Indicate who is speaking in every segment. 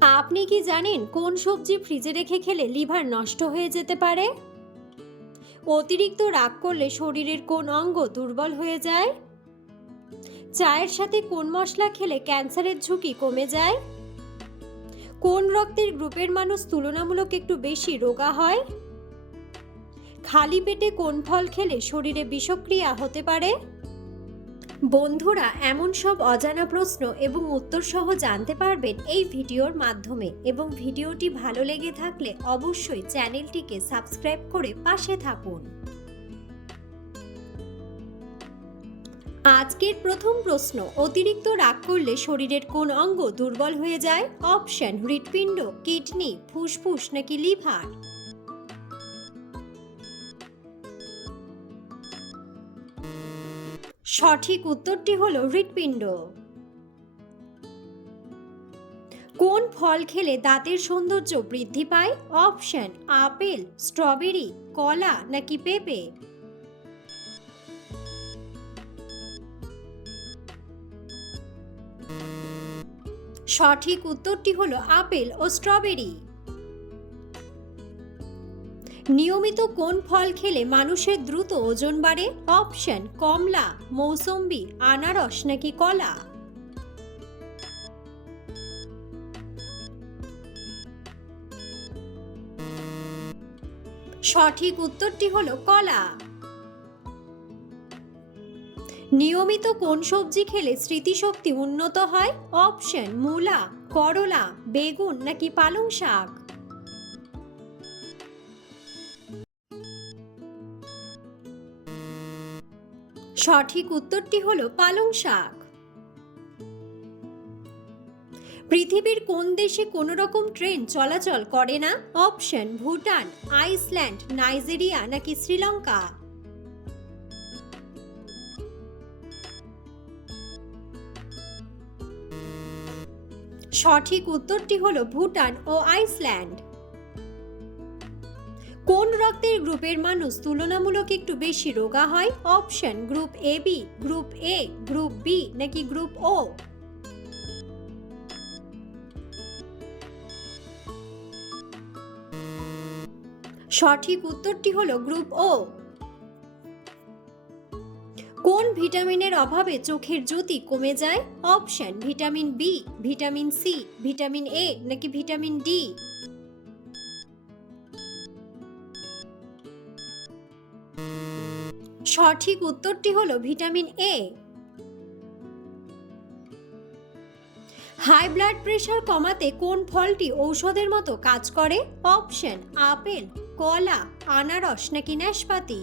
Speaker 1: আপনি কি জানেন কোন সবজি ফ্রিজে রেখে খেলে লিভার নষ্ট হয়ে যেতে পারে? অতিরিক্ত রাগ করলে শরীরের কোন অঙ্গ দুর্বল হয়ে যায়? চায়ের সাথে কোন মশলা খেলে ক্যান্সারের ঝুঁকি কমে যায়? কোন রক্তের গ্রুপের মানুষ তুলনামূলক একটু বেশি রোগা হয়? খালি পেটে কোন ফল খেলে শরীরে বিষক্রিয়া হতে পারে? বন্ধুরা, এমন সব অজানা প্রশ্ন এবং উত্তর সহ জানতে পারবেন এই ভিডিওর মাধ্যমে এবং ভিডিওটি ভালো লেগে থাকলে অবশ্যই চ্যানেলটিকে সাবস্ক্রাইব করে পাশে থাকুন। আজকের প্রথম প্রশ্ন, অতিরিক্ত রাগ করলে শরীরের কোন অঙ্গ দুর্বল হয়ে যায়? অপশন, হৃৎপিণ্ড, কিডনি, ফুসফুস নাকি লিভার? সঠিক উত্তরটি হলো হৃৎপিণ্ড। কোন ফল খেলে দাঁতের সৌন্দর্য বৃদ্ধি পায়? অপশন, আপেল, স্ট্রবেরি, কলা নাকি পেঁপে? সঠিক উত্তরটি হলো আপেল ও স্ট্রবেরি। নিয়মিত কোন ফল খেলে মানুষের দ্রুত ওজন বাড়ে? অপশন, কমলা, মৌসম্বি, আনারস নাকি কলা? সঠিক উত্তরটি হলো কলা। নিয়মিত কোন সবজি খেলে স্মৃতিশক্তি উন্নত হয়? অপশন, মূলা, করলা, বেগুন নাকি পালং শাক? সঠিক উত্তরটি হলো পালং শাক। পৃথিবীর কোন দেশে কোনো রকম ট্রেন চলাচল করে না? অপশন, ভুটান, আইসল্যান্ড, নাইজেরিয়া নাকি শ্রীলঙ্কা? সঠিক উত্তরটি হলো ভুটান ও আইসল্যান্ড। কোন রক্তের গ্রুপের মানুষ তুলনামূলক একটু বেশি রোগা হয়? Option, group A B group A group B নাকি গ্রুপ ও সঠিক উত্তরটি হলো গ্রুপ ও কোন ভিটামিনের অভাবে চোখের জ্যোতি কমে যায়? Option, vitamin B vitamin C vitamin A নাকি ভিটামিন ডি সঠিক উত্তরটি হলো vitamin A high blood pressure কমাতে কোন ফলটি ঔষধের মতো কাজ করে? অপশন, আপেল, কলা, আনারস নাকি নাশপাতি?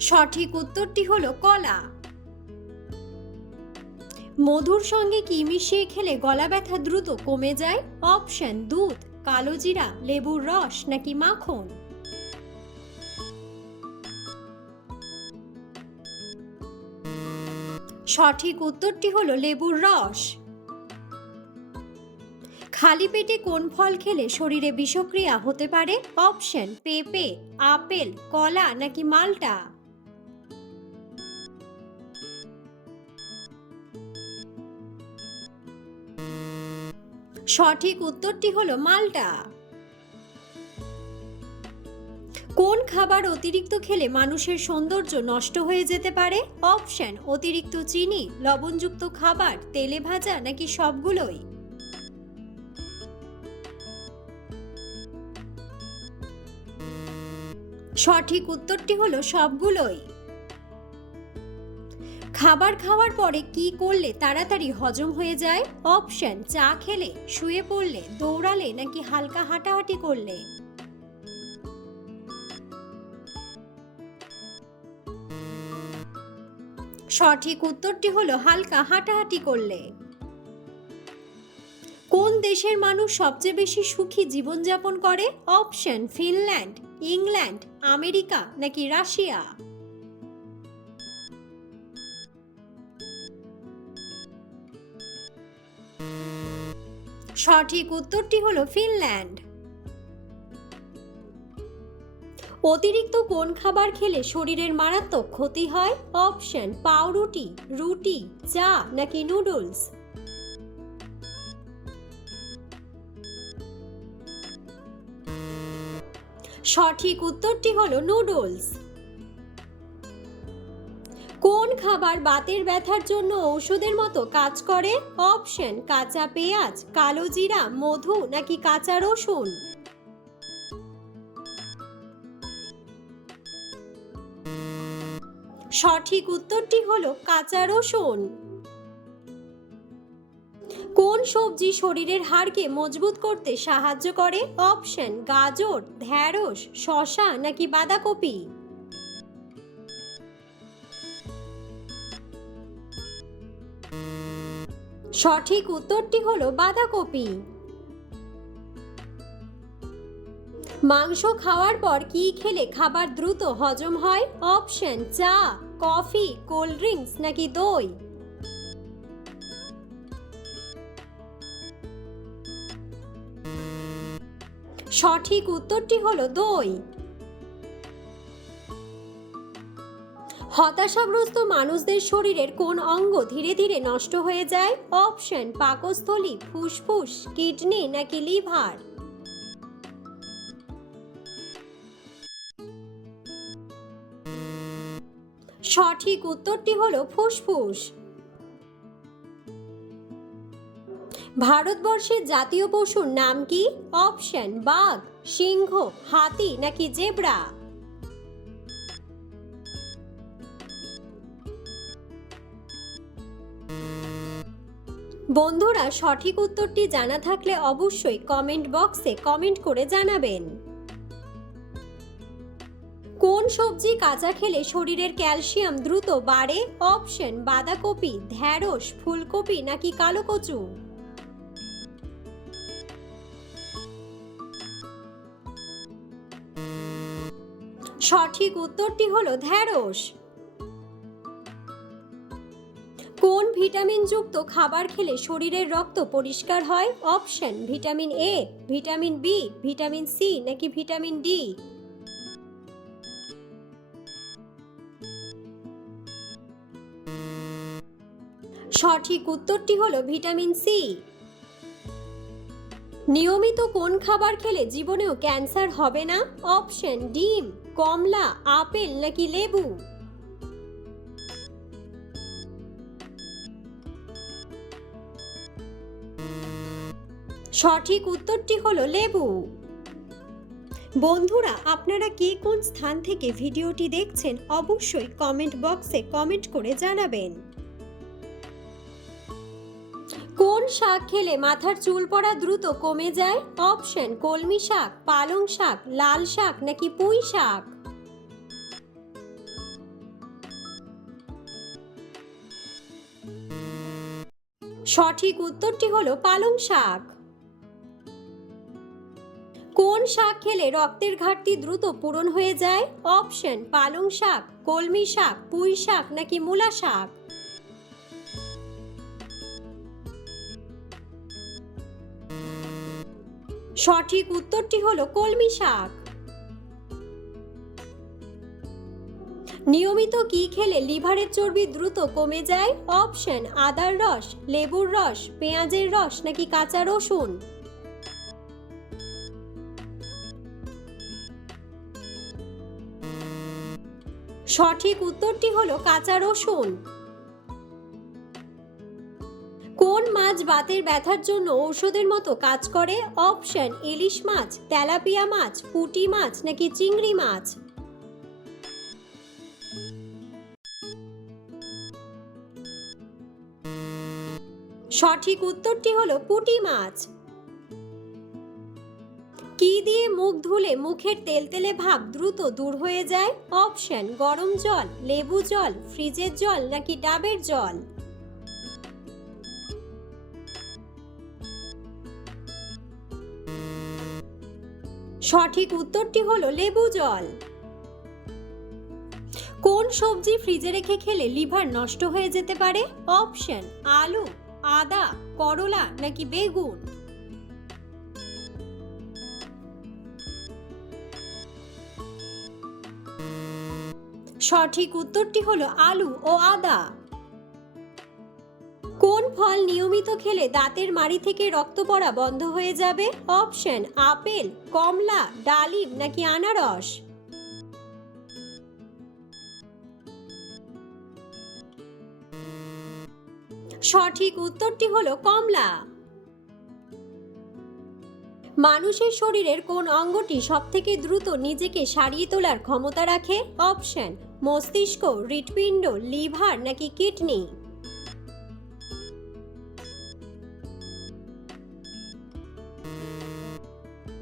Speaker 1: সঠিক উত্তরটি হলো কলা। মধুর সঙ্গে কি মিশিয়ে খেলে গলা ব্যথা দ্রুত কমে যায়? অপশন, দুধ। কালো জিরা, লেবুর রস নাকি মাখন? সঠিক উত্তরটি হলো লেবুর রস। খালি পেটে কোন ফল খেলে শরীরে বিষক্রিয়া হতে পারে? অপশন, পেঁপে, আপেল, কলা নাকি মালটা? সঠিক উত্তরটি হলো মালটা। কোন খাবার অতিরিক্ত খেলে মানুষের সৌন্দর্য নষ্ট হয়ে যেতে পারে? অপশন, অতিরিক্ত চিনি, লবণযুক্ত খাবার, তেলে ভাজা নাকি সবগুলোই? সঠিক উত্তরটি হলো সবগুলোই। খাবার খাওয়ার পরে কি করলে তাড়াতাড়ি হজম হয়ে যায়? অপশন, চা খেলে, শুয়ে পড়লে, দৌড়ালে নাকি হালকা হাঁটাহাঁটি করলে? সঠিক উত্তরটি হলো হালকা হাঁটাহাঁটি করলে। কোন দেশের মানুষ সবচেয়ে বেশি সুখী জীবনযাপন করে? অপশন, ফিনল্যান্ড, ইংল্যান্ড, আমেরিকা নাকি রাশিয়া? সঠিক উত্তরটি হলো ফিনল্যান্ড। অতিরিক্ত কোন খাবার খেলে শরীরের মারাত্মক ক্ষতি হয়? অপশন, পাউরুটি, রুটি, চা নাকি নুডলস? সঠিক উত্তরটি হলো নুডলস। কোন খাবার বাতের ব্যথার জন্য ঔষধের মতো কাজ করে? অপশন, কাঁচা পেঁয়াজ, কালো জিরা, মধু নাকি কাঁচা রসুন? সঠিক উত্তরটি হলো কাঁচা রসুন। কোন সবজি শরীরের হাড়কে মজবুত করতে সাহায্য করে? অপশন, গাজর ঢ্যাঁড়স শশা নাকি বাঁধাকপি? সঠিক উত্তরটি হলো বাঁধাকপি। মাংস খাওয়ার পর কি খেলে খাবার দ্রুত হজম হয়? অপশন চা, কফি, কোল্ড ড্রিঙ্কস নাকি দই? সঠিক উত্তরটি হলো দই। হতাশাগ্রস্ত মানুষদের শরীরের কোন অঙ্গ ধীরে ধীরে নষ্ট হয়ে যায়? অপশন, পাকস্থলী, ফুসফুস, কিডনি নাকি লিভার? সঠিক উত্তরটি হলো ফুসফুস। ভারতবর্ষের জাতীয় পশুর নাম কি? অপশন, বাঘ, সিংহ, হাতি নাকি জেব্রা? বন্ধুরা, সঠিক উত্তরটি জানা থাকলে অবশ্যই কমেন্ট বক্সে কমেন্ট করে জানাবেন। কোন সবজি কাঁচা খেলে শরীরের ক্যালসিয়াম দ্রুত বাড়ে? অপশন, বাঁধাকপি, ঢ্যাঁড়স, ফুলকপি নাকি কালো কচু? সঠিক উত্তরটি হলো ঢ্যাঁড়স। ভিটামিনযুক্ত খাবার খেলে শরীরের রক্ত পরিষ্কার হয়। Option, vitamin A vitamin B vitamin C নাকি ভিটামিন ডি সঠিক উত্তরটি হলো ভিটামিন সি নিয়মিত কোন খাবার খেলে জীবনেও ক্যান্সার হবে না? অপশন, ডিম, কমলা, আপেল নাকি লেবু? সঠিক উত্তরটি হলো লেবু। বন্ধুরা, আপনারা কে কোন স্থান থেকে ভিডিওটি দেখছেন অবশ্যই কমেন্ট বক্সে কমেন্ট করে জানাবেন। কোন শাক খেলে মাথার চুল পড়া দ্রুত কমে যায়? অপশন, কলমি শাক, পালং শাক, লাল শাক নাকি পুঁই শাক? সঠিক উত্তরটি হলো পালং শাক। কোন শাক খেলে রক্তের ঘাটতি দ্রুত পূরণ হয়ে যায়? অপশন, পালং শাক, কলমি শাক, পুঁই শাক নাকি মূলা শাক? সঠিক উত্তরটি হলো কলমি শাক। নিয়মিত কি খেলে লিভারের চর্বি দ্রুত কমে যায়? অপশন, আদার রস, লেবুর রস, পেঁয়াজের রস নাকি কাঁচা রসুন? সঠিক উত্তরটি হলো কাঁচা রসুন। কোন মাছ বাতের ব্যথার জন্য ঔষধের মতো কাজ করে? অপশন, ইলিশ মাছ, তেলাপিয়া মাছ, পুঁটি মাছ নাকি চিংড়ি মাছ? সঠিক উত্তরটি হলো পুঁটি মাছ। কি দিয়ে মুখ ধুলে মুখের তেলতেলে ভাব দ্রুত দূর হয়ে যায়? অপশন গরম জল, লেবু জল, ফ্রিজের জল নাকি ডাবের জল? সঠিক উত্তরটি হলো লেবু জল। কোন সবজি ফ্রিজে রেখে খেলে লিভার নষ্ট হয়ে যেতে পারে? অপশন আলু, আদা, করলা নাকি বেগুন? সঠিক উত্তরটি হলো আলু ও আদা। কোন ফল নিয়মিত খেলে দাঁতের মাড়ি থেকে রক্ত পড়া বন্ধ হয়ে যাবে? অপশন, আপেল, কমলা, ডালিম নাকি আনারস? সঠিক উত্তরটি হলো কমলা। মানুষের শরীরের কোন অঙ্গটি সবথেকে দ্রুত নিজেকে সারিয়ে তোলার ক্ষমতা রাখে? অপশন, মস্তিষ্ক, হৃৎপিণ্ড, লিভার নাকি কিডনি?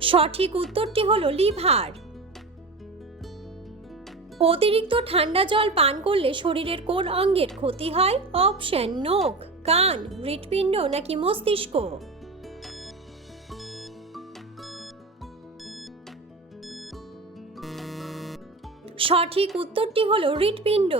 Speaker 1: সঠিক উত্তরটি হলো লিভার। অতিরিক্ত ঠান্ডা জল পান করলে শরীরের কোন অঙ্গের ক্ষতি হয়? অপশন নোক কান, হৃৎপিণ্ড নাকি মস্তিষ্ক? সঠিক উত্তরটি হলো হৃৎপিণ্ড।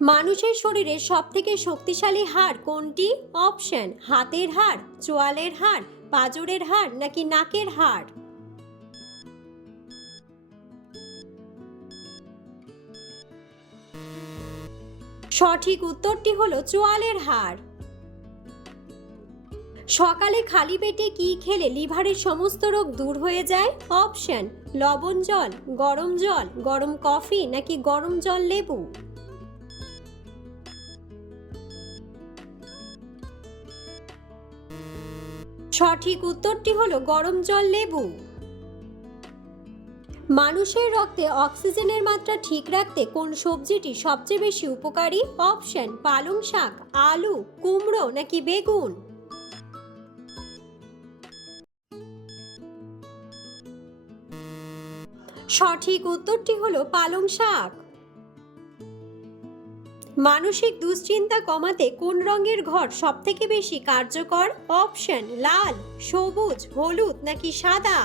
Speaker 1: মানুষের শরীরে সবথেকে শক্তিশালী হাড় কোনটি? অপশন, হাতের হাড় চোয়ালের হাড় পাজরের হাড় নাকি নাকের হাড় সঠিক উত্তরটি হলো চোয়ালের হাড় সকালে খালি পেটে কি খেলে লিভারের সমস্ত রোগ দূর হয়ে যায়? অপশন লবণ জল, গরম জল, গরম কফি নাকি গরম জল লেবু? সঠিক উত্তরটি হলো গরম জল লেবু। মানুষের রক্তে অক্সিজেনের মাত্রা ঠিক রাখতে কোন সবজিটি সবচেয়ে বেশি উপকারী? অপশন, পালং শাক, আলু, কুমড়ো নাকি বেগুন? সঠিক উত্তরটি হলো পালং শাক। মানসিক দুশ্চিন্তা কমাতে কোন রঙের ঘর সবথেকে বেশি কার্যকর? অপশন, লাল, সবুজ, হলুদ নাকি সাদা?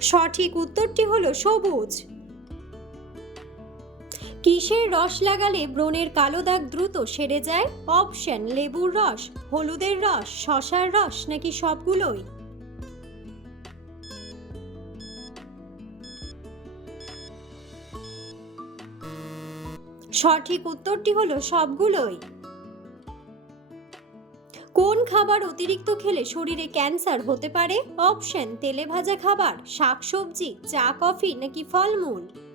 Speaker 1: সঠিক উত্তরটি হলো সবুজ। কিসের রস লাগালে ব্রণের কালো দাগ দ্রুত সেরে যায়? অপশন লেবুর রস, হলুদের রস, শশার রস নাকি সবগুলোই? সঠিক উত্তরটি হলো সবগুলোই। কোন খাবার অতিরিক্ত খেলে শরীরে ক্যান্সার হতে পারে? অপশন তেলে ভাজা খাবার, শাকসবজি, চা, কফি নাকি ফলমূল?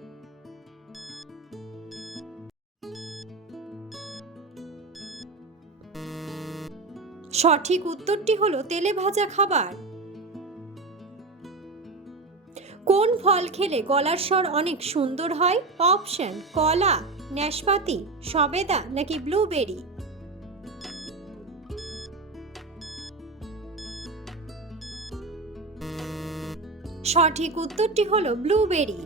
Speaker 1: সঠিক উত্তরটি হলো তেলে ভাজা খাবার। কোন ফল খেলে গলার স্বর অনেক সুন্দর হয়? অপশন, কলা, নাশপাতি, সবেদা নাকি ব্লুবেরি? সঠিক উত্তরটি হলো ব্লুবেরি।